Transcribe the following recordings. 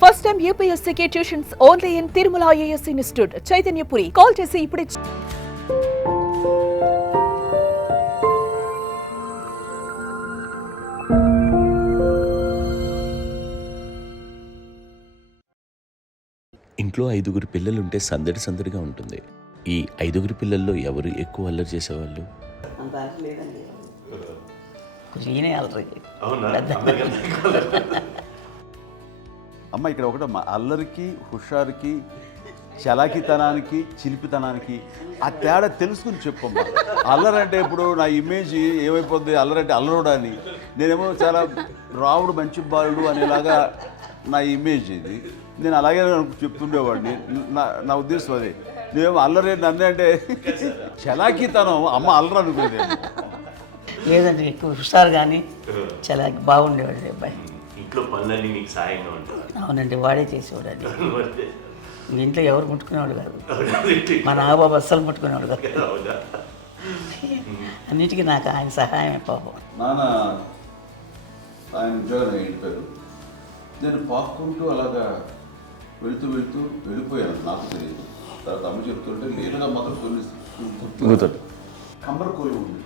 First time యూపీఎస్సీకి tuitions only in Tirumala IAS institute Chaitanyapuri. Call చేసి ఇప్పుడే. ఇంట్లో 5 పిల్లలుంటే సందడి సందడిగా ఉంటుంది. ఈ 5 పిల్లల్లో ఎవరు ఎక్కువ అల్లరి చేసేవాళ్ళు? అమ్మ ఇక్కడ ఒకటి అల్లరికి, హుషారుకి, చలాకితనానికి, చిలిపితనానికి ఆ తేడా తెలుసుకుని చెప్పమ్మా. అల్లరి అంటే ఇప్పుడు నా ఇమేజ్ ఏమైపోద్ది, అల్లరి అంటే అల్లరుడు అని, నేనేమో చాలా రావుడు మంచి బాలుడు అనేలాగా నా ఇమేజ్ ఇది. నేను అలాగే చెప్తుండేవాడిని. నా ఉద్దేశం అదే. నేనేమో అల్లరి నన్నే అంటే చలాకితనం అమ్మ అల్లరి అనుకునేది. లేదండి, ఎక్కువ హుషారు కానీ చాలా బాగుండేవాడు అబ్బాయి. ఇంట్లో పనులన్నీ మీకు సాయంగా ఉంటుంది. అవునండి, వాడే చేసేవాడు. అది ఇంట్లో ఎవరు ముట్టుకునేవాడు కాదు. మా నాగబాబు అస్సలు ముట్టుకునేవాడు కాదు. అన్నిటికీ నాకు ఆయన సహాయమే పాపం. నాన్న ఆయన ఉద్యోగం వెళ్ళిపోయారు. నేను పాక్కుంటూ అలాగా వెళుతూ వెళ్ళిపోయాను. నాకు తెలియదు. తర్వాత అమ్మ చెప్తుంటే లేదుగా మాత్రం కొన్ని కంబర్ కోలు ఉంది.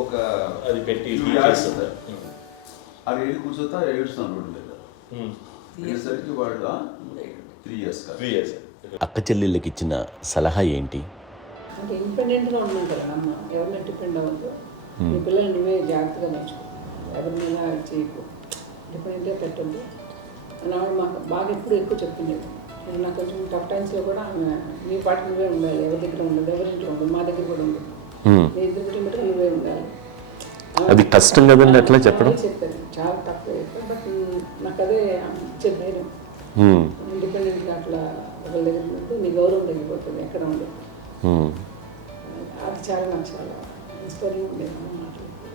ఒక అది పెట్టి అది వెళ్ళి కూర్చోతా ఏడుస్తున్నాను రోడ్డు మీద. వెళ్ళేసరికి వాళ్ళు 3 years. అక్క చెల్లెళ్ళకి ఇచ్చిన సలహా ఏంటి? అంటే ఇండిపెండెంట్గా ఉన్నాను కదా అమ్మ, ఎవరిని డిపెండ్ అవ్వద్దు. మీ పిల్లలు నువ్వే జాగ్రత్తగా నేర్చుకో, ఎవరినైనా చేయకు, డిపెండెంట్గా పెట్టద్దు అని ఆవిడ మాకు బాగా ఎక్కువ చెప్తుండేది. నాకు కొంచెం టఫ్ టైమ్స్లో కూడా నీ పాటు నువ్వే ఉండాలి, ఎవరి దగ్గర ఉండదు, ఎవరింట్లో ఉండదు, మా దగ్గర కూడా ఉండదు, నీ ఇద్దరు కుటుంబం నువ్వే ఉండాలి. అది కష్టం కదండి అట్లా చెప్పడం. చెప్పారు, చాలా తక్కువ చెప్పారు. బట్ నాకు అదే ఇచ్చే ధైర్యం. ఇండిపెండెంట్గా అట్లా ఒకరి దగ్గర ఉంటే నీ గౌరవం తగ్గిపోతుంది, ఎక్కడ ఉండదు. అది చాలా నాకు చాలా ఇన్స్పైరింగ్ ఉండేది మాట్లాడుతుంది.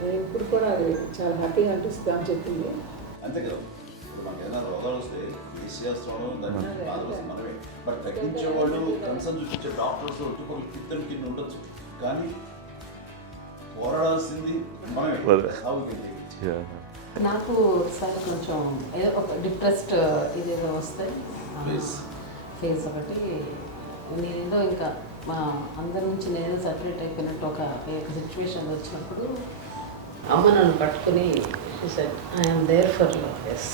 అది ఇప్పుడు కూడా అది చాలా హ్యాపీగా అనిపిస్తుంది అని చెప్పింది. అంతే కదా, ఇప్పుడు మనకి ఏదైనా రోగాలు వస్తే చేస్తాను దాన్ని బాధలు మనమే. బట్ తగ్గించే వాళ్ళు, కన్సర్న్ చూపించే డాక్టర్స్ ఒట్టుకోవాలి కింద కింద ఉండొచ్చు, కానీ పోరాడాల్సింది మనమే. నాకు సార్ కొంచెం ఏదో ఒక డిప్రెస్డ్ ఇదేదో వస్తే ఫేజ్ ఒకటి, నేనేదో ఇంకా మా అందరి నుంచి నేను సపరేట్ అయిపోయినట్టు ఒక సిచ్యువేషన్ వచ్చినప్పుడు అమ్మ నన్ను పట్టుకుని I'm there for your yes.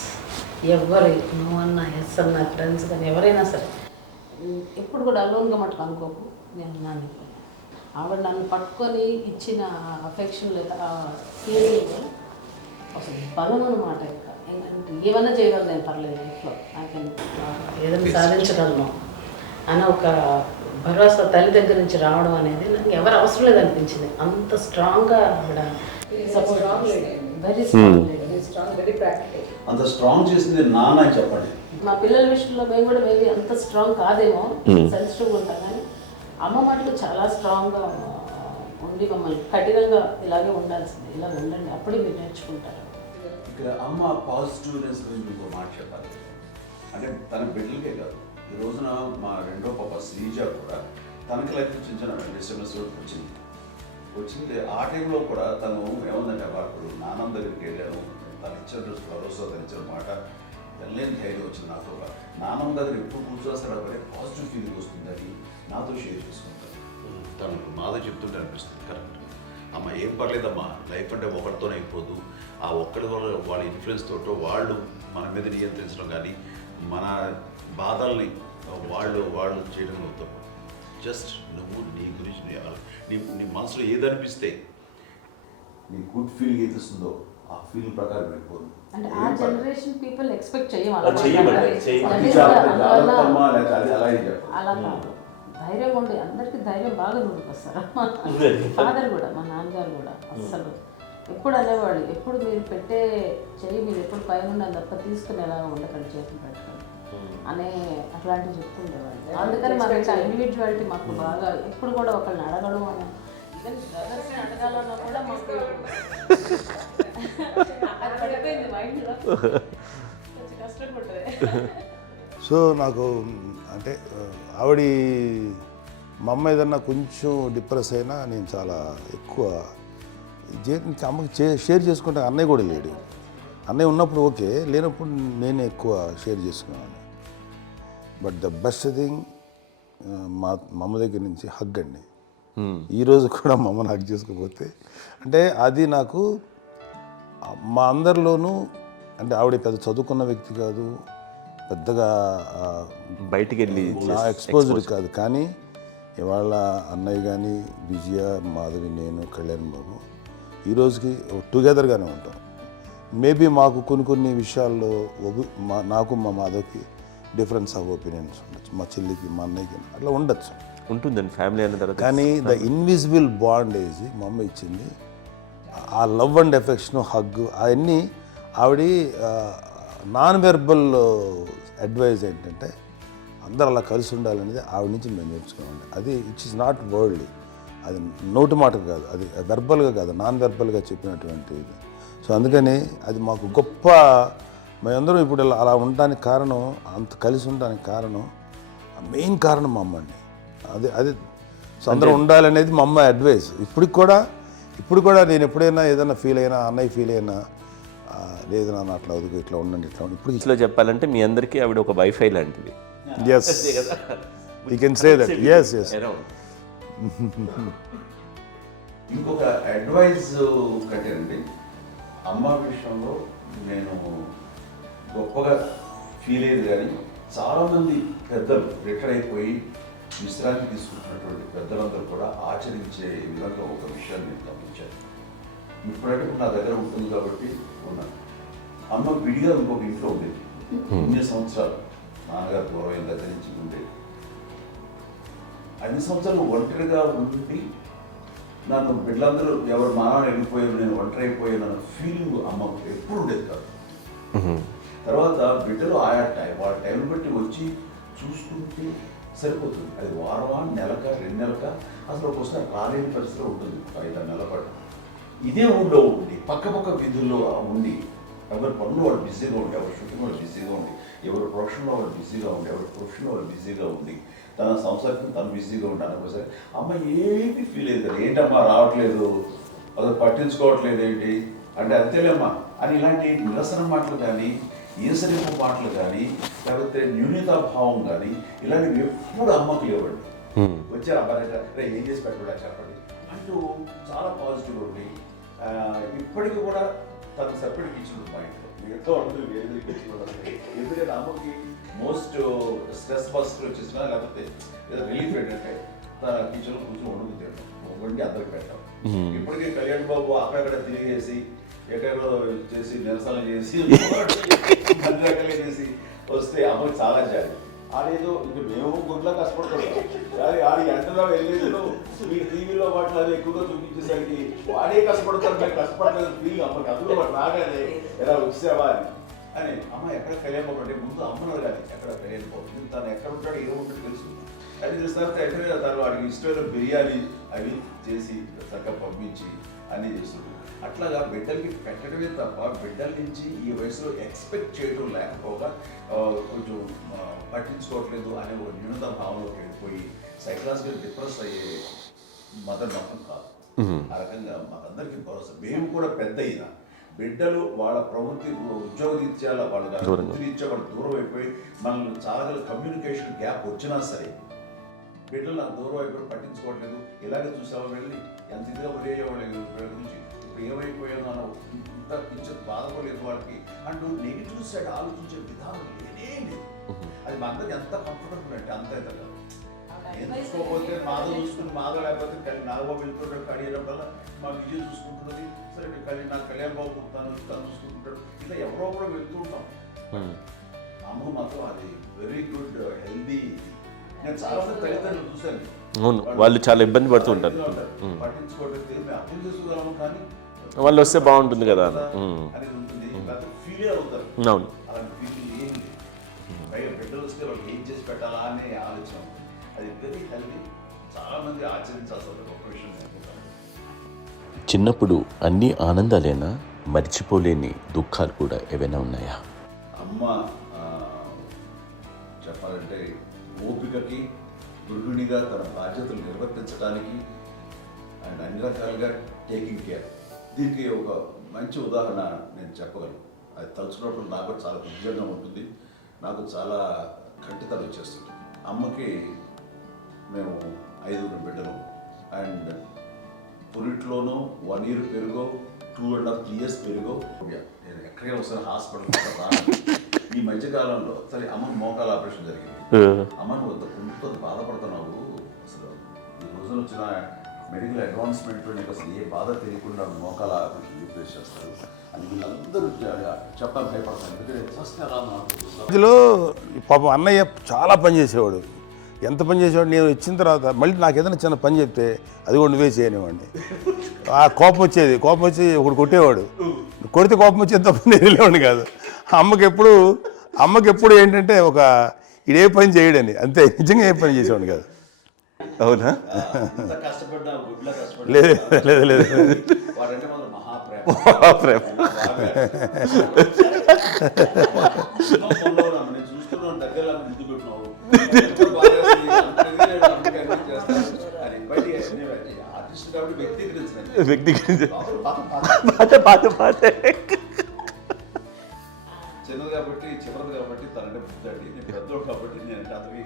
ఎవరు నువ్వు అన్నా ఎస్ అన్న ఫ్రెండ్స్ కానీ ఎవరైనా సరే ఎప్పుడు కూడా అలోన్గా మటుకు అనుకోకు, నేను నాన్న ఆవిడ నన్ను పట్టుకొని ఇచ్చిన అఫెక్షన్ లేదా ఫీలింగ్ అసలు బలం అన్నమాట. ఇంకా ఏంటంటే ఏమన్నా చేయగలను నేను, పర్లేదు లైఫ్లో నాకు ఏదైనా సాధించగలను అని ఒక భరోసా తల్లి దగ్గర నుంచి రావడం అనేది నాకు ఎవరు అవసరం లేదనిపించింది. అంత స్ట్రాంగ్గా ఆవిడ support, very strong, very practical. అంత స్ట్రాంగ్ చేసింది నాన్న చెప్పండి. మా పిల్లల విషయంలో మేము కూడా మేబీ అంత స్ట్రాంగ్ కాదేమో, సెన్సిటివ్గా ఉంటాం, కానీ అమ్మ మాటలు చాలా స్ట్రాంగ్గా ఉండి మమ్మల్ని కఠినంగా ఇలాగే ఉండాల్సింది, ఇలా ఉండండి అప్పుడే మీరు నేర్చుకుంటారు. ఇక్కడ అమ్మ పాజిటివ్నెస్ గురించి ఇంకో మాట చెప్పాలి. అంటే తన బిడ్డలకే కాదు, ఈ రోజున మా రెండో పాప శ్రీజ కూడా తనకి లైఫ్ చిన్న డిస్టర్బెన్స్ వచ్చింది. ఆ టైంలో కూడా తను ఏముందంటే అప్పుడు నాన్న దగ్గరికి వెళ్ళాను, తను ఇచ్చిన భరోసా, తను ఇచ్చిన మాట వెళ్ళలేని ధైర్యం వచ్చింది నాకు. నాన్నమ్మ దగ్గర ఎప్పుడు కూర్చోస్తాడు అప్పుడే పాజిటివ్ ఫీలింగ్ వస్తుందని నాతో షేర్ చేసుకుంటాను. తను మాతో చెప్తుంటే అనిపిస్తుంది కరెక్ట్. అమ్మ ఏం పర్లేదమ్మా, లైఫ్ అంటే ఒకరితోనే అయిపోదు, ఆ ఒక్కడి వల్ల వాళ్ళ ఇన్ఫ్లుయెన్స్ తోటో వాళ్ళు మన మీద నియంత్రించడం కానీ మన బాధల్ని వాళ్ళు చేయడం అవుతాం. జస్ట్ నువ్వు నీ గురించి నీ మనసులో ఏదనిపిస్తే, నీ గుడ్ ఫీలింగ్ ఏది వస్తుందో ఆ ఫీలింగ్ ప్రకారం వెళ్ళిపోదు. అంటే ఆ జనరేషన్ పీపుల్ ఎక్స్పెక్ట్ అలా కాదు, ధైర్యం ఉండి అందరికీ ధైర్యం బాగా నూరుకొస్తారు. ఫాదర్ కూడా, మా నాన్నగారు కూడా అస్సలు ఎప్పుడు అనేవాళ్ళు, ఎప్పుడు మీరు పెట్టే చెయ్యి మీరు ఎప్పుడు పైన ఉండాలి తప్ప తీసుకునేలాగా ఉండకండి, చేతులు పెట్టుకొని అనే అట్లాంటివి చెప్తుండేవాళ్ళు. అందుకని మనకి ఇండివిజువాలిటీ మాకు బాగా ఎప్పుడు కూడా ఒకళ్ళని అడగడం అని, ఈవెన్ బ్రదర్స్ని అడగాలన్నా కూడా మాకు అది పడిపోయింది మైండ్లో, కొంచెం కష్టంగా ఉంటుంది. సో నాకు అంటే ఆవిడ మా అమ్మ ఏదన్నా కొంచెం డిప్రెస్ అయినా నేను చాలా ఎక్కువ అమ్మకి షేర్ చేసుకుంటే అన్నయ్య కూడా లేడు. అన్నయ్య ఉన్నప్పుడు ఓకే, లేనప్పుడు నేనే ఎక్కువ షేర్ చేసుకున్నాను. బట్ ద బెస్ట్ థింగ్ మా అమ్మ దగ్గర నుంచి హగ్ అండి. ఈరోజు కూడా మా అమ్మని హగ్ చేసుకోకపోతే అంటే అది నాకు మా అందరిలోనూ, అంటే ఆవిడ పెద్ద చదువుకున్న వ్యక్తి కాదు, పెద్దగా బయటికి వెళ్ళి నా ఎక్స్పోజర్ కాదు, కానీ ఇవాళ అన్నయ్య కానీ విజయ, మాధవి, నేను, కళ్యాణ్ బాబు ఈ రోజుకి టుగెదర్గానే ఉంటాం. మేబీ మాకు కొన్ని విషయాల్లో నాకు మా మాధవ్కి డిఫరెన్స్ ఆఫ్ ఒపీనియన్స్ ఉండొచ్చు, మా చెల్లికి మా అన్నయ్యకి అట్లా ఉండొచ్చు, ఉంటుందండి ఫ్యామిలీ అన్న తర్వాత. కానీ ద ఇన్విజిబుల్ బాండేజ్ మా అమ్మ ఇచ్చింది, ఆ లవ్ అండ్ ఎఫెక్షన్, హగ్, అవన్నీ ఆవిడ నాన్ వెర్బల్ అడ్వైజ్ ఏంటంటే అందరూ అలా కలిసి ఉండాలనేది ఆవిడ నుంచి మేము నేర్చుకున్నామండి. అది ఇట్స్ ఇస్ నాట్ వర్డ్లీ, అది నోటి మాట కాదు, అది వెర్బల్గా కాదు, నాన్ వెర్బల్గా చెప్పినటువంటి ఇది. సో అందుకని అది మాకు గొప్ప, మేమందరం ఇప్పుడు అలా ఉండడానికి కారణం, అంత కలిసి ఉండడానికి కారణం, మెయిన్ కారణం మా అమ్మ అండి. అది సో అందరూ ఉండాలనేది మా అమ్మ అడ్వైస్. ఇప్పుడు కూడా నేను ఎప్పుడైనా ఏదైనా ఫీల్ అయినా, అన్నయ్య ఫీల్ అయినా, లేదు నాన్న అట్లా వదుకు, ఇట్లా ఉండండి, ఇట్లా ఉండి. ఇప్పుడు ఇంట్లో చెప్పాలంటే మీ అందరికీ ఆవిడ ఒక వైఫై లాంటిది. Yes, you can say that. Yes. ఇంకొక అడ్వైజ్ కట్టండి, అమ్మ విషయంలో నేను గొప్పగా ఫీల్ అయ్యేది, కానీ చాలామంది పెద్దలు రిటైర్ అయిపోయి విశ్రాంతి తీసుకుంటున్నటువంటి పెద్దలందరూ కూడా ఆచరించే విధంగా ఒక విషయాన్ని నేను గమనించాను. ఇప్పుడంటే నా దగ్గర ఉంటుంది కాబట్టి ఉన్నాను. అమ్మ విడిగా ఇంకొక ఇంట్లో ఉండేది, ఇన్ని సంవత్సరాలు నాన్నగారు దూరం అయిన దగ్గర నుంచి ఉండేది. 5 సంవత్సరాలు ఒంటరిగా ఉండి నన్ను బిడ్డలందరూ ఎవరు మానవ వెళ్ళిపోయారు, నేను ఒంటరి అయిపోయాను అన్న ఫీలింగ్ అమ్మకు ఎప్పుడు ఉండేది కాదు. తర్వాత బిడ్డలు వాళ్ళ టైం బట్టి వచ్చి చూసుకుంటే సరిపోతుంది. అది వారమా, నెలక, 2 నెలక, అసలు ఒకసారి రాలేని పరిస్థితిలో ఉంటుంది. 5-6 నెలల పాటు ఇదే ఊళ్ళో ఉండి పక్క వీధుల్లో ఉండి, ఎవరి పనులు వాళ్ళు బిజీగా ఉండి, ఎవరి షూటింగ్ వాళ్ళు బిజీగా ఉండి, ఎవరి ప్రొఫెషన్లో వాళ్ళు బిజీగా ఉండి, ఎవరి ప్రొఫెషన్లో వాళ్ళు బిజీగా ఉండి, తన సంసారం తను బిజీగా ఉంటాను. ఒకసారి అమ్మ ఏమీ ఫీల్ అయ్యేది, ఏంటమ్మా రావట్లేదు, అసలు పట్టించుకోవట్లేదు ఏంటి అంటే, అంతేలేమ్మా అని ఇలాంటి నిరసన మాటలు కానీ, ఈసరింపు మాటలు కానీ, లేకపోతే న్యూనతాభావం కానీ ఇలాంటివి ఎప్పుడు అమ్మకు లేవండి. వచ్చారు అబ్బాయి ఏం చేసి పెట్టడా చెప్పండి అంటూ చాలా పాజిటివ్ ఉండి, ఇప్పటికీ కూడా తను సపరేట్గా ఇచ్చింది మా ఇంట్లో. ఎంతో అందరూ వేరే ఇచ్చింది. ఎందుకంటే అమ్మకి మోస్ట్ స్ట్రెస్ బస్టర్ వచ్చేసినా, లేకపోతే ఏదో రిలీఫ్ ఏంటంటే తన కిచెన్లో కూర్చొని వండి అందరికి పెట్టాం. ఇప్పటికీ కళ్యాణ్ బాబు అక్కడక్కడ తిరిగేసి, ఎక్కడో చేసి, నిరసన చేసి, అన్ని రకాలే చేసి వస్తే అమ్మకి చాలా జాలి. ఆడేదో ఇంక మేము గుడ్లా కష్టపడుతున్నాం, కానీ ఆడి ఎంతలో వెళ్ళేదో మీ టీవీలో వాటిలో అది ఎక్కువగా చూపించేసరికి వాడే కష్టపడతారు, మేము కష్టపడలేదు ఫీల్ అమ్మకి. అందులో వాడు రాగానే ఎలా వచ్చావా అని అమ్మ ఎక్కడ కళ్యాణ్ బాబు అంటే ముందు అమ్మను కానీ ఎక్కడ కళ్యాణ్ బాబు, తను ఎక్కడ ఉంటాడు, ఏముంటాడు తెలుసు. అది తెలిసిన తర్వాత ఎక్కడ తను వాడికి ఇష్టమైన బిర్యానీ అవి చేసి చక్కగా పంపించి అన్నీ చేస్తుంటాడు. అట్లాగా బిడ్డలకి పెట్టడమే తప్ప బిడ్డల నుంచి ఈ వయసులో ఎక్స్పెక్ట్ చేయడం లేకపోగా కొంచెం పట్టించుకోవట్లేదు అనే ఒక న్యూనత భావంలోకి వెళ్ళిపోయి సైకలాజికల్ డిప్రెస్ అయ్యే మదర్ మొత్తం కాదు. ఆ రకంగా మాకందరికీ భరోసా. మేము కూడా పెద్ద అయినా బిడ్డలు వాళ్ళ ప్రవృత్తి, ఉద్యోగరీత్యా వాళ్ళ వృత్తిరీత్యా వాళ్ళు దూరం అయిపోయి మనల్ని చాలా కమ్యూనికేషన్ గ్యాప్ వచ్చినా సరే బిడ్డలు నాకు దూరం అయిపోయి పట్టించుకోవట్లేదు. ఇలాగే చూసావా వెళ్ళి ఎంత ఇదిగా వదిలేయేవాళ్ళు గురించి, ఇప్పుడు ఏమైపోయాను అన్న ఇంత పిక్చర్ బాధపడలేదు వాళ్ళకి అంటూ నెగిటివ్ సైడ్ ఆలోచించే విధానం లేనే లేదు. అది మా అందరికి ఎంత కంఫర్టబుల్ అంటే అంత అయితే కాదు. నేను చూసుకోకపోతే మాధవ్ చూసుకుని, మాధవ్ లేకపోతే నాగబాబు వెళ్తుంటాడు కడియడం వల్ల మా విజయ్ చూసుకుంటున్నది, సరే నాకు కళ్యాణ్ బాబు తను చూసుకుంటుంటాడు, ఇట్లా ఎవరో కూడా వెళ్తూ ఉంటాం. అమ్మ మాత్రం అది వెరీ గుడ్ హెల్దీ. నేను చాలా మంది తల్లిదండ్రులు చూశాను, అవును, వాళ్ళు చాలా ఇబ్బంది పడుతూ ఉంటారు. పట్టించుకోవడం మేము అర్థం చేసుకోగలము, కానీ వాళ్ళు వస్తే బాగుంటుంది కదా అనేది ఉంటుంది, ఫీల్ అవుతారు. అవును, అలాంటి ఫీలింగ్ ఏం లేదు. పైగా బిడ్డలు వస్తే వాళ్ళకి ఏం చేసి పెట్టాలా అనే ఆలోచన, అది వెరీ హెల్దీ. చాలా మంది ఆచరించాల్సిన గొప్ప విషయం అనుకుంటాను. చిన్నప్పుడు అన్ని ఆనందాలేనా, మర్చిపోలేని దుఃఖాలు కూడా ఏవైనా ఉన్నాయా? అమ్మ చెప్పాలంటే ఓపికకి, గృహిణిగా తన బాధ్యతలు నిర్వర్తించడానికి అండ్ అన్ని రకాలుగా టేకింగ్ కేర్, దీనికి ఒక మంచి ఉదాహరణ నేను చెప్పగలను. అది తలుచుకున్నప్పుడు నాకు కూడా చాలా ఉద్యోగంగా ఉంటుంది, నాకు చాలా కంటితలు వచ్చేస్తుంది. అమ్మకి మేము 5 బిడ్డలు అండ్ పురిట్లోనూ 1 year పెరుగో 2.5 years పెరుగో. నేను ఎక్కడికి వస్తాను హాస్పిటల్. ఈ మధ్యకాలంలో సరే అమ్మ మోకాల ఆపరేషన్ జరిగింది. అమ్మ నువ్వు కొంత బాధపడుతున్నావు, అసలు ఈ రోజున వచ్చిన మెడికల్ అడ్వాన్స్మెంట్లో నీకు అసలు ఏ బాధ తెలియకుండా మోకాల ఆపరేషన్ రీప్లేస్ చేస్తారు అని వీళ్ళందరూ చెప్పడం భయపడతాను. ఎందుకంటే ఫస్ట్ అలా నాకు ఇందులో పాపం అన్నయ్య చాలా పని చేసేవాడు. ఎంత పని చేసేవాడు, నేను వచ్చిన తర్వాత మళ్ళీ నాకు ఏదైనా చిన్న పని చెప్తే అది కూడా నువ్వే చేయనివ్వండి. ఆ కోపం వచ్చేది, కోపం వచ్చి ఒకడు కొట్టేవాడు, కొడితే కోపం వచ్చేది తప్ప నేను వెళ్ళేవాడిని కాదు. అమ్మకి ఎప్పుడు ఏంటంటే ఒక ఇదే పని చేయడని, అంతే, నిజంగా ఏ పని చేసేవాడిని కాదు. అవునా? ఎంత కష్టపడ్డా గుడ్లా లేదు లేదు లేదు వాడంటే మాత్రం మహాప్రేమ. నేను చూస్తున్నాను దగ్గర ముద్దు పెట్టినావు ఆర్టిస్ట్ కాబట్టి వ్యక్తీకరించిన చిన్నది కాబట్టి చివరిది కాబట్టి తనంటే బుద్ధండి, నేను పెద్దోడు కాబట్టి నేను అతని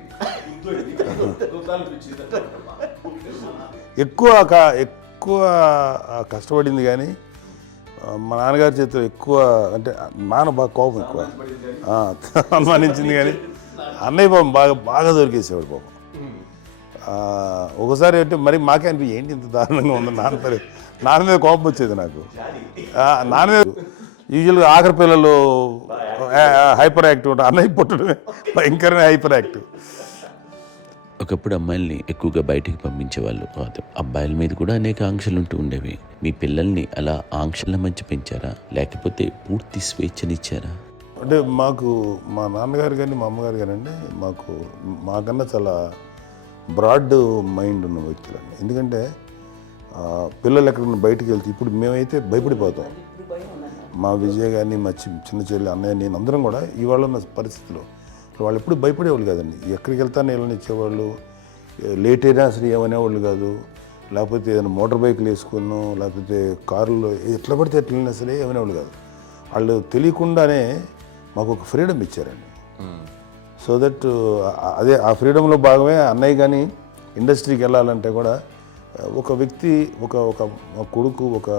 ఎక్కువ కష్టపడింది కానీ మా నాన్నగారి చేతిలో ఎక్కువ, అంటే నాన్న బాగా కోపం ఎక్కువ అనుమానించింది కానీ అన్నయ్య పాపం బాగా దొరికేసేవాడు పాపం. ఒకసారి అంటే మరి మాకే అనిపి ఏంటి ఇంత దారుణంగా ఉంది నాన్న మీద కోపం వచ్చేది నాకు. నాన్న మీద యూజువల్గా ఆఖరి పిల్లలు హైపర్ యాక్టివ్ ఉంటారు, అన్నయ్య పుట్టడమే భయంకరమైన హైపర్ యాక్టివ్. ఒకప్పుడు అమ్మాయిల్ని ఎక్కువగా బయటికి పంపించేవాళ్ళు కాదు, అబ్బాయిల మీద కూడా అనేక ఆంక్షలు ఉంటూ ఉండేవి. మీ పిల్లల్ని అలా ఆంక్షల మధ్య పెంచారా, లేకపోతే పూర్తి స్వేచ్ఛనిచ్చారా? అంటే మాకు మా నాన్నగారు కానీ మా అమ్మగారు కానండి మాకన్నా చాలా బ్రాడ్ మైండ్ ఉన్న వ్యక్తులండి. ఎందుకంటే పిల్లలు ఎక్కడన్నా బయటికి వెళ్తే ఇప్పుడు మేమైతే భయపడిపోతాం. మా విజయ్ కానీ మా చిన్న చెల్లి అన్నయ్య నేను అందరం కూడా ఇవాళ ఉన్న పరిస్థితిలో వాళ్ళు ఎప్పుడు భయపడేవాళ్ళు కాదండి. ఎక్కడికి వెళ్తాను వీళ్ళని ఇచ్చేవాళ్ళు, లేట్ అయినా అసలు ఏమనేవాళ్ళు కాదు. లేకపోతే ఏదైనా మోటార్ బైక్లు వేసుకున్నాం, లేకపోతే కారులో ఎట్లా పడితే ఎట్లయినా సరే ఏమనేవాళ్ళు కాదు. వాళ్ళు తెలియకుండానే మాకు ఒక ఫ్రీడమ్ ఇచ్చారండి. సో దట్ అదే ఆ ఫ్రీడంలో భాగమే అన్నయ్య కానీ ఇండస్ట్రీకి వెళ్ళాలంటే కూడా ఒక వ్యక్తి ఒక కొడుకు ఒక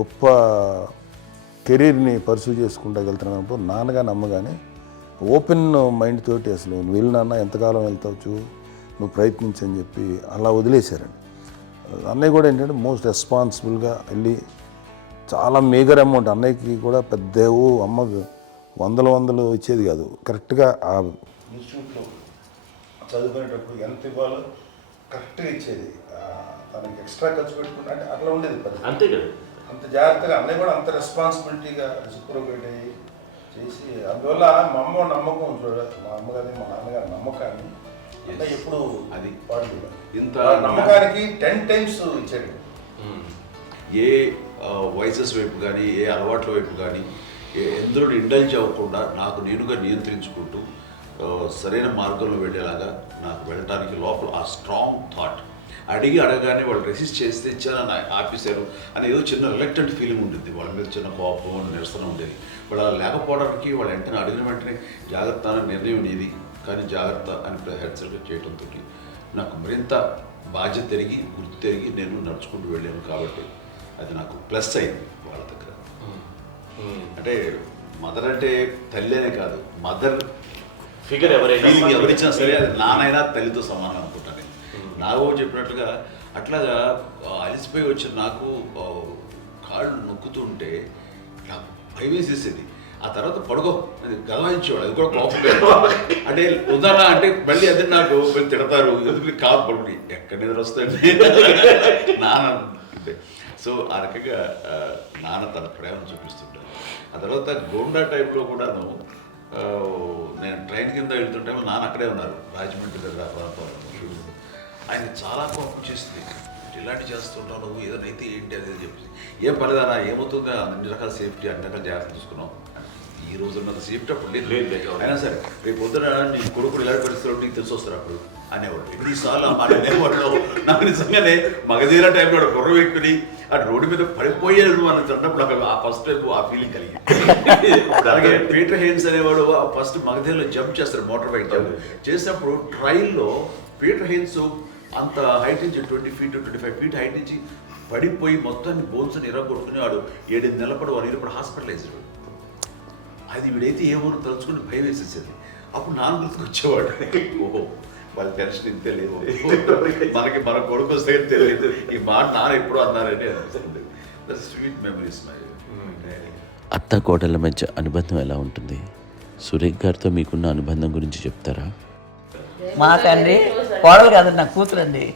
గొప్ప కెరీర్ని పర్సూ చేసుకుంటూ వెళ్తున్నప్పుడు నాన్నగాని అమ్మగానే ఓపెన్ మైండ్ తోటి అసలు నువ్వు వెళ్ళి నాన్న ఎంతకాలం వెళ్తావచ్చు, నువ్వు ప్రయత్నించని చెప్పి అలా వదిలేశారండి. అన్నయ్య కూడా ఏంటంటే మోస్ట్ రెస్పాన్సిబుల్గా వెళ్ళి చాలా మేజర్ అమౌంట్ అన్నయ్యకి కూడా పెద్ద అమ్మకు వందలు ఇచ్చేది కాదు, కరెక్ట్గా ఆ ఇన్స్టిట్యూట్లో చదువుకునేటప్పుడు ఎంత ఇవ్వాలో కరెక్ట్గా ఇచ్చేది. తనకి ఎక్స్ట్రా ఖర్చు పెట్టుకుంటే అంటే అట్లా ఉండేది పరిస్థితి. అంతే కదా, అంత జాగ్రత్తగా అన్నయ్య కూడా అంత రెస్పాన్సిబిలిటీగా రెసిప్రోకేట్ అయ్యి చేసి, అందువల్ల మా అమ్మ నమ్మకం చూడాలి, మా అమ్మగారి మా నాన్నగారి నమ్మకాన్ని ఎప్పుడు అది వాడు ఇంత నమ్మకానికి 10 times ఇచ్చాడు. ఏ వయసెస్ వైపు కానీ ఏ అలవాట్ల వైపు కానీ ఎందులో ఇండల్జ్ అవ్వకుండా నాకు నేనుగా నియంత్రించుకుంటూ సరైన మార్గంలో వెళ్ళేలాగా నాకు వెళ్ళడానికి లోపల ఆ స్ట్రాంగ్ థాట్, అడగగానే వాళ్ళు రెసిస్ట్ చేస్తే ఇచ్చానని ఆపేశారు అని ఏదో చిన్న రిలక్టెంట్ ఫీలింగ్ ఉంటుంది, వాళ్ళ మీద చిన్న కోపం నిరసన ఉండేది. వాళ్ళు అలా లేకపోవడానికి వాళ్ళు వెంటనే అడిగిన వెంటనే జాగ్రత్త అనే నిర్ణయం ఉండేది. కానీ జాగ్రత్త అని హెచ్చరిక చేయడంతో నాకు మరింత బాధ్యత తిరిగి గుర్తు తిరిగి నేను నడుచుకుంటూ వెళ్ళాను. కాబట్టి అది నాకు ప్లస్ అయింది వాళ్ళ దగ్గర. అంటే మదర్ అంటే తల్లి అనే కాదు, మదర్ ఫిగర్ ఎవరిచ్చినా సరే అది నానైనా తల్లితో సమానం అనుకుంటాను. నాకు చెప్పినట్లుగా అట్లాగా అలిసిపోయి వచ్చిన నాకు కాళ్ళు నొక్కుతుంటే నాకు భయం వేసేసేది. ఆ తర్వాత పడుకో అది గదవాయించేవాడు, అది కూడా కోపం. అంటే ఉదాహరణ అంటే మళ్ళీ అది నాకు తిడతారు, ఎందుకు కాదు పడుకుని ఎక్కడ నిద్ర వస్తాయండి నాన్న. సో ఆ రకంగా నాన్న తన ప్రేమ చూపిస్తుంటాను. ఆ తర్వాత గోండా టైప్లో కూడాను నేను ట్రైన్ కింద వెళ్తుంటే నాన్న అక్కడే ఉన్నారు, రాజమండ్రి దగ్గర ప్రాంతంలో. ఆయన చాలా కోపం చేస్తుంది, ఇలాంటి చేస్తుంటావు నువ్వు, ఏదైనా అయితే ఏంటి అనేది చెప్పి, ఏం పర్లేదన్నా ఏమవుతుందో అన్ని రకాల సేఫ్టీ అన్ని రకాల జాగ్రత్తలు తీసుకున్నావు. ఈ ఈ రోజు ఉన్నంత సేఫ్టీ అప్పుడు లేదు. అయినా సరే రేపు పొద్దున నీ కొడుకులు ఇలాంటి పరిస్థితుల్లో నీకు తెలిసి వస్తారు అప్పుడు అనేవాడు. ఎన్నిసార్లు అనేవాళ్ళు నాకు నిజంగానే మగధీర టైంలో గుర్ర వ్యక్తుని ఆ రోడ్డు మీద పడిపోయాడు అని అన్నప్పుడు నాకు ఆ ఫస్ట్ టైం ఆ ఫీలింగ్ కలిగింది. అలాగే పీటర్ హెయిన్స్ అనేవాడు ఫస్ట్ మగధీరలో జంప్ చేస్తారు, మోటార్ బైక్ జంప్ చేసినప్పుడు ట్రైల్లో పీటర్ హెయిన్స్ అంత హైట్ నుంచి 20 feet 25 feet హైట్ నుంచి పడిపోయి మొత్తాన్ని బోన్స్ ఇరగొట్టుకుని వాడు 7 నెలల వాడు ఇరప్పుడు హాస్పిటలైజ్డ్. అది వీడైతే ఏమో తలుచుకుని భయం వేసేసేది. అప్పుడు నాన్న గుర్తుకొచ్చేవాడు, ఓహో వాళ్ళ టెన్షన్ ఇంతే లేదు, మనకి మన కొడుకు వస్తే తెలియదు ఈ మాట నాన్న ఎప్పుడు అన్నారని అనిపిస్తుంది. Sweet memories my. అత్త కోడళ్ళ మధ్య అనుబంధం ఎలా ఉంటుంది? సురేఖ్ గారితో మీకున్న అనుబంధం గురించి చెప్తారా? మాకండి కోడలు కాదండి, నా కూతురండి.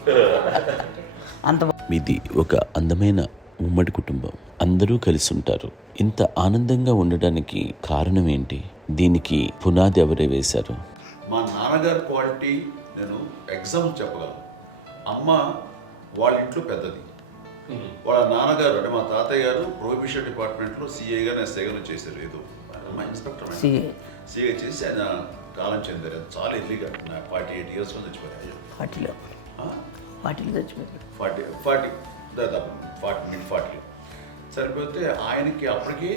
అంత మీది ఒక అందమైన ఉమ్మడి కుటుంబం, అందరూ కలిసి ఉంటారు. ఇంత ఆనందంగా ఉండడానికి కారణం ఏంటి? దీనికి పునాది ఎవరే వేశారు? మా నాన్నగారి క్వాలిటీ నేను ఎగ్జాంపుల్ చెప్పగలను. అమ్మ వాళ్ళ ఇంట్లో పెద్దది, వాళ్ళ నాన్నగారు అంటే మా తాతయ్య గారు ప్రొహిబిషన్ డిపార్ట్మెంట్లో సిఐగానే ఎస్ఐగానే చేశారు. ఏదో మా ఇన్స్పెక్టర్ సిఐ చేసి ఆయన కాలం చెందారు. చాలా ఎర్లీగా 48 years చచ్చిపోయారు. 40 చచ్చిపోయారు. 40 దాదాపు 40 సరిపోతే ఆయనకి అప్పటికి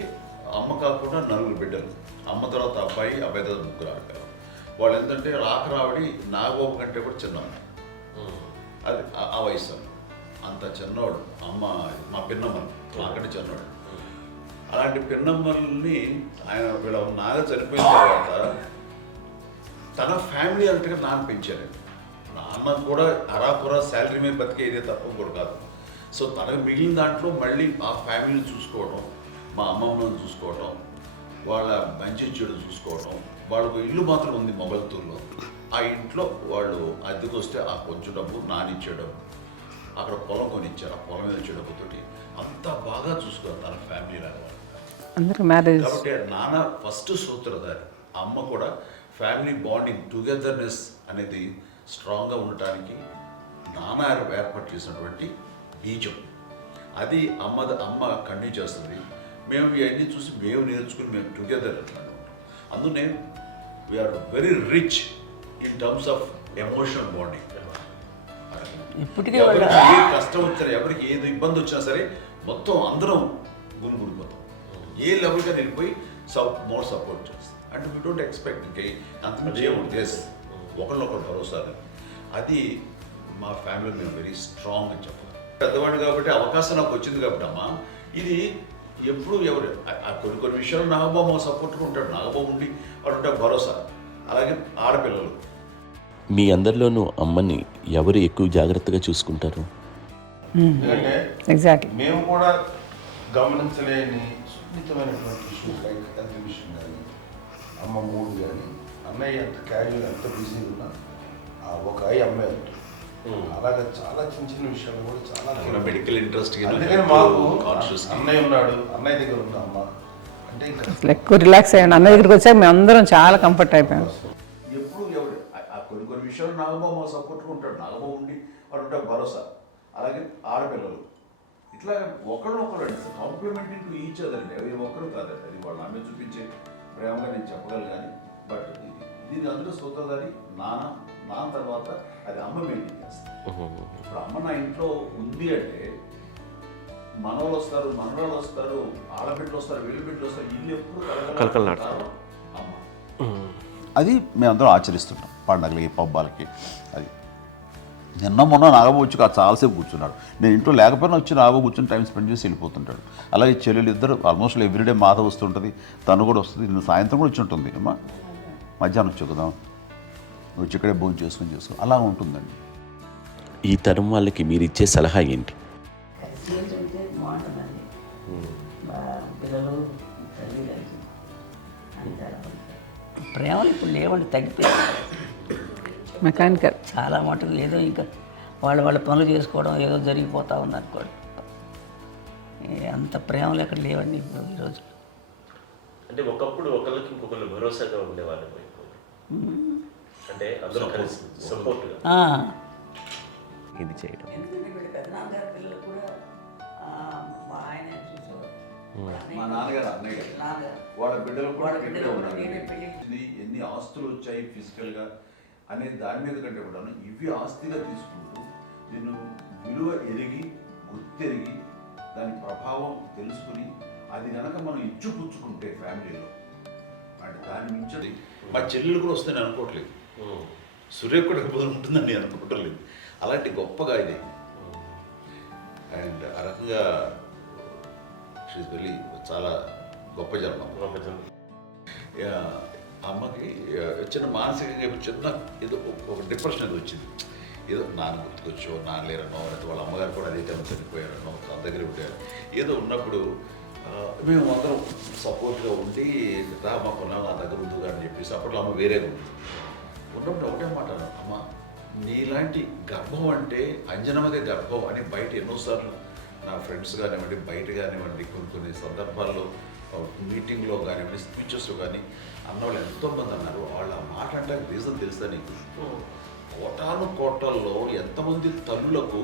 అమ్మ కాకుండా 4 బిడ్డలు. అమ్మ తర్వాత అబ్బాయి తర్వాత 3 ఆడపిల్లలు. వాళ్ళు ఏంటంటే రాకరావడి నాగబాబు కంటే కూడా చిన్నవాడు. అది ఆ వయసు అంత చిన్నవాడు. అమ్మ మా పిన్నమ్మలు నాకంటే చిన్నవాడు. అలాంటి పిన్నమ్మల్ని ఆయన వీళ్ళ నాగ చనిపోయిన తర్వాత తన ఫ్యామిలీ అంతగా నాన్న పెంచారు. నాన్న కూడా అరాకురా శాలరీ మీద బతికేదే తప్ప కూడా కాదు. సో తనకు మిగిలిన దాంట్లో మళ్ళీ ఆ ఫ్యామిలీని చూసుకోవడం, మా అమ్మమ్మను చూసుకోవటం, వాళ్ళ మంచి చెడు చూసుకోవటం. వాళ్ళకు ఇల్లు మాత్రం ఉంది మొగల్తూరులో. ఆ ఇంట్లో వాళ్ళు అద్దెకు వస్తే ఆ కొంచెం డబ్బు నానిచ్చే డబ్బు, అక్కడ పొలం కొనిచ్చారు. ఆ పొలం మీద వచ్చే డబ్బుతోటి అంతా బాగా చూసుకోవాలి తన ఫ్యామిలీ లాగా. అందరూ మ్యారేజ్ కాబట్టి నాన్న ఫస్ట్ సూత్రధారి. అమ్మ కూడా ఫ్యామిలీ బాండింగ్ టుగెదర్నెస్ అనేది స్ట్రాంగ్గా ఉండటానికి నాన్న ఏర్పాటు చేసినటువంటి బీజం. అది అమ్మ కంటిన్యూ చేస్తుంది. మేము ఇవన్నీ చూసి మేము నేర్చుకుని మేము టుగెదర్ అంటున్నాను. అందునే we are very rich in terms of emotional bonding. ఇప్పటికే ఎవరికి ఏ కష్టం వచ్చినా, ఎవరికి ఏది ఇబ్బంది వచ్చినా సరే మొత్తం అందరం గురిపోతాం. ఏ లెవెల్గా వెళ్ళిపోయి మోర్ సపోర్ట్ చేస్తాం. అండ్ వీ డోంట్ ఎక్స్పెక్ట్ ఇంకా అంతమంది ఏముంది ఒకరినొకరు భరోసా. అది మా ఫ్యామిలీ మేము వెరీ స్ట్రాంగ్ అని చెప్పాలి. పెద్దవాడిని కాబట్టి అవకాశం నాకు వచ్చింది కాబట్టి అమ్మ ఇది ఎప్పుడు ఎవరు కొన్ని విషయాలు నాగబాబు సపోర్ట్గా ఉంటాడు. నాగబాబు ఉండి వాడు ఉంటాడు భరోసా. అలాగే ఆడపిల్లలు మీ అందరిలోనూ అమ్మని ఎవరు ఎక్కువ జాగ్రత్తగా చూసుకుంటారు? ఎందుకంటే ఎగ్జాక్ట్లీ మేము కూడా గమనించలేని సున్నితమైనటువంటి ఇష్యూస్ లైక్ హెల్త్ విషయం కానీ, అమ్మ మూడు కానీ, అన్నయ్య ఎంత క్యాజువల్ ఎంత బిజీ ఉన్నా ఒక అమ్మాయి ఉంటుంది. అలాగే చాలా చిన్న చిన్న విషయాలు కూడా చాలా మెడికల్ ఇంట్రెస్ట్. అందుకని మాకు అన్నయ్య ఉన్నాడు, అన్నయ్య దగ్గర ఉన్న అమ్మ అంటే ఇంకా ఎక్కువ రిలాక్స్ అయ్యాను. అన్న దగ్గరికి వచ్చాక మేము అందరం చాలా కంఫర్ట్ అయిపోయాం. ఎప్పుడు ఎవరు కొన్ని విషయాలు నాగబాబు సపోర్ట్గా ఉంటాడు. నాగబాబు ఉండి వాడు ఉంటాడు భరోసా. అలాగే ఆడపిల్లలు ఇట్లా ఒకళ్ళొకరు కాంప్లిమెంటింగ్ టు ఈచ్ అదర్ అండి. అవి ఒక్కరు కాదండి, అది వాళ్ళ ఆమె చూపించే ప్రేమగా నేను చెప్పగలను. కానీ బట్ దీని అందులో సూత్రధారి నాన్న తర్వాత అది అమ్మ మెయింటైన్ చేస్తుంది. ఇప్పుడు అమ్మ నా ఇంట్లో ఉంది అంటే మనవలు వస్తారు, మనవరాలు వస్తారు, ఆడబిడ్డలు వస్తారు, వీళ్ళు బిడ్డలు వస్తారు, ఇల్లు ఎప్పుడు కలకలాడతారు అమ్మ. అది మేమందరం ఆచరిస్తుంటాం పండగలకి పబ్బాలకి. అది నిన్న మొన్న నాగబాబు వచ్చి చాలాసేపు కూర్చున్నాడు. నేను ఇంట్లో లేకపోయినా వచ్చి నాగబాబు కూర్చొని టైం స్పెండ్ చేసి వెళ్ళిపోతుంటాడు. అలాగే చెల్లెలు ఇద్దరు ఆల్మోస్ట్ ఎవ్రీడే మాత వస్తుంటుంది, తను కూడా వస్తుంది. నిన్న సాయంత్రం కూడా వచ్చి ఉంటుంది. అమ్మా మధ్యాహ్నం వచ్చి కదా వచ్చి ఇక్కడే భోజనం చేసుకో అలా ఉంటుందండి. ఈ తరం వాళ్ళకి మీరు ఇచ్చే సలహా ఏంటి? బాగుంటుందండి. పిల్లలు తల్లి కలిసి ప్రేమలు ఇప్పుడు లేవండి, తగ్గిపోయాయి. మెకానికల్ చాలా మటుకు ఏదో ఇంకా వాళ్ళ పనులు చేసుకోవడం ఏదో జరిగిపోతూ ఉందనుకోండి. అంత ప్రేమలు ఎక్కడ లేవండి ఇప్పుడు ఈరోజు. అంటే ఒకప్పుడు ఒకళ్ళకి ఇంకొకళ్ళు భరోసాగా ఉండేవాళ్ళు, అంటే అందరూ కలిసి సపోర్ట్గా ఇది చేయడం. పెద్దనాన్నగారి పిల్లలు కూడా ఆయన చూసేవారు. మా నాన్నగారు అన్నయ్య గారు నాన్నగారు. వాళ్ళ బిడ్డలు కూడా వాళ్ళ ఇక్కడే బిడ్డలు ఉన్నారు. నేనే పెళ్లి. ఇది ఎన్ని ఆస్తులు వచ్చాయి ఫిజికల్గా అనే దాని మీద కంటే కూడా ఇవి ఆస్తిగా తీసుకుంటూ నేను విలువ ఎరిగి గుర్తెరిగి దాని ప్రభావం తెలుసుకుని అది కనుక మనం ఇచ్చిపుచ్చుకుంటే ఫ్యామిలీలో అంటే దాని మించది మా చెల్లెలు కూడా వస్తే నేను అనుకోవట్లేదు, సూర్య కూడా ఉంటుందని నేను అనుకోవట్లేదు. అలాంటి గొప్పగా ఇది అండ్ ఆ రకంగా షీఈ్ వెరీ చాలా గొప్ప జన్మ. అమ్మకి చిన్న మానసికంగా చిన్న ఏదో ఒక డిప్రెషన్ ఏదో వచ్చింది, ఏదో నాన్న గుర్తుకొచ్చో నాన్న లేరనో లేకపోతే వాళ్ళ అమ్మగారు కూడా అదే టైం చనిపోయారనో తన దగ్గర ఉంటారు ఏదో ఉన్నప్పుడు మేము అందరం సపోర్ట్గా ఉండి మా కొన్నాళ్ళు నా దగ్గర ఉందిగా అని చెప్పేసి అప్పట్లో అమ్మ వేరేగా ఉంది. ఉన్నప్పుడు ఒకటే మాట అన్నాను, అమ్మ నీలాంటి గర్భం అంటే అంజనమదే గర్భం అని బయట ఎన్నోసార్లు నా ఫ్రెండ్స్ కానివ్వండి బయట కానివ్వండి కొన్ని సందర్భాల్లో మీటింగ్లో కానివ్వండి స్పీచెస్లో కానీ అన్నవాళ్ళు ఎంతోమంది అన్నారు. వాళ్ళ మాట అంటే రీజన్ తెలుసా నీకు? కోటాను కోటల్లో ఎంతమంది తల్లులకు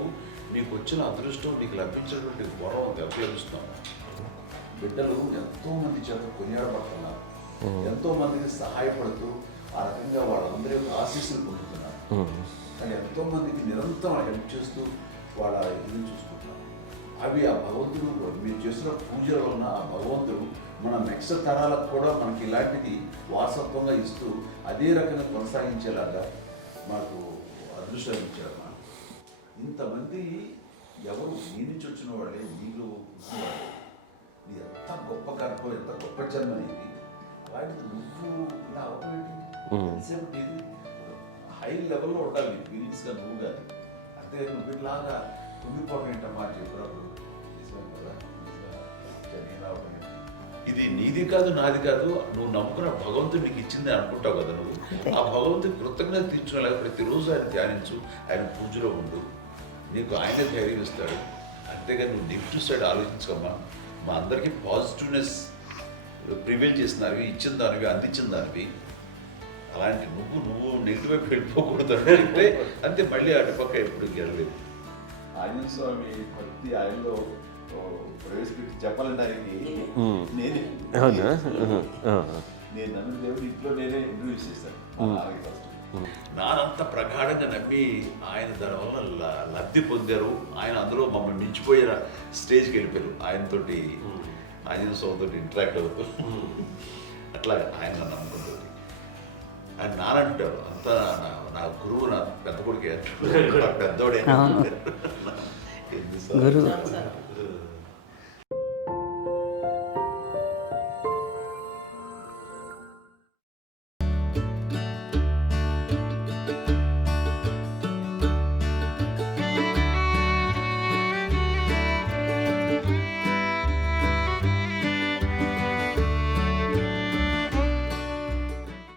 నీకు వచ్చిన అదృష్టం నీకు లభించినటువంటి గౌరవం లభిస్తున్నాము. బిడ్డలు ఎంతోమంది చేత కొనియాడబడుతున్నారు, ఎంతోమందికి సహాయపడుతూ ఆ రకంగా వాళ్ళందరి యొక్క ఆశీస్సులు పొందుతున్నారు. కానీ ఎంతోమందికి నిరంతరం హెల్ప్ చేస్తూ వాళ్ళ ఇది చూసుకుంటున్నారు. అవి ఆ భగవంతుడు మీరు చేస్తున్న పూజలో ఉన్న ఆ భగవంతుడు మన నెక్స్ట్ తరాలకు కూడా మనకి ఇలాంటిది వారసత్వంగా ఇస్తూ అదే రకంగా కొనసాగించేలాగా మాకు అదృష్టాన్ని ఇచ్చారు. ఇంతమంది ఎవరు నీ నుంచి వచ్చిన వాళ్ళే నీలో ఇది ఎంత గొప్ప గర్భం ఎంత గొప్ప జన్మ అనేది. అలాంటిది నువ్వు ఇలా అవటమేంటి? ఎంతసేపు ఇది హై లెవెల్లో ఉండాలి ఫీలింగ్స్గా నువ్వు కానీ, అంతే నువ్వు ఇలాగా కుంగిపోవడం ఏంటమ్మా చెప్పినప్పుడు ఇది నీది కాదు నాది కాదు, నువ్వు నమ్ముకున్న భగవంతుడు నీకు ఇచ్చింది అనుకుంటావు కదా. నువ్వు ఆ భగవంతుడి కృతజ్ఞత తీర్చుకోలేక ప్రతిరోజు ఆయన ధ్యానించు, ఆయన పూజలో ఉండు, నీకు ఆయనే ధైర్యం ఇస్తాడు. అంతేగాని నువ్వు నెగిటివ్ సైడ్ ఆలోచించుకోమ్మా. మా అందరికీ పాజిటివ్నెస్ ప్రివైల్ చేసిన దానివి, ఇచ్చిన దానివి, అందించిన దానివి. అలాంటి నువ్వు నెగిటివ్ వైపు వెళ్ళిపోకూడదు అంటే అంతే, మళ్ళీ అటుపక్క ఎప్పుడు గెలలేదు. ఆంజనేయ స్వామి భక్తి ఆయనలో ప్రవేశపెట్టి చెప్పాలంటానికి నేను నన్ను దేవుడు ఇంట్లో నేనే ఇంట్రడ్యూస్ చేశాను. నానంత ప్రగాఢంగా నమ్మి ఆయన దానివల్ల లబ్ధి పొందారు. ఆయన అందులో మమ్మల్ని మించిపోయే స్టేజ్కి వెళ్ళిపోయారు. ఆయనతోటి ఆంజనేయ స్వామితో ఇంటరాక్ట్ అవుతూ అట్లా ఆయన నన్ను నమ్ముకుంటుంది. ఆయన నానంటారు అంతా నా గురువు, నా పెద్ద కొడుకే, పెద్దోడే. గురువు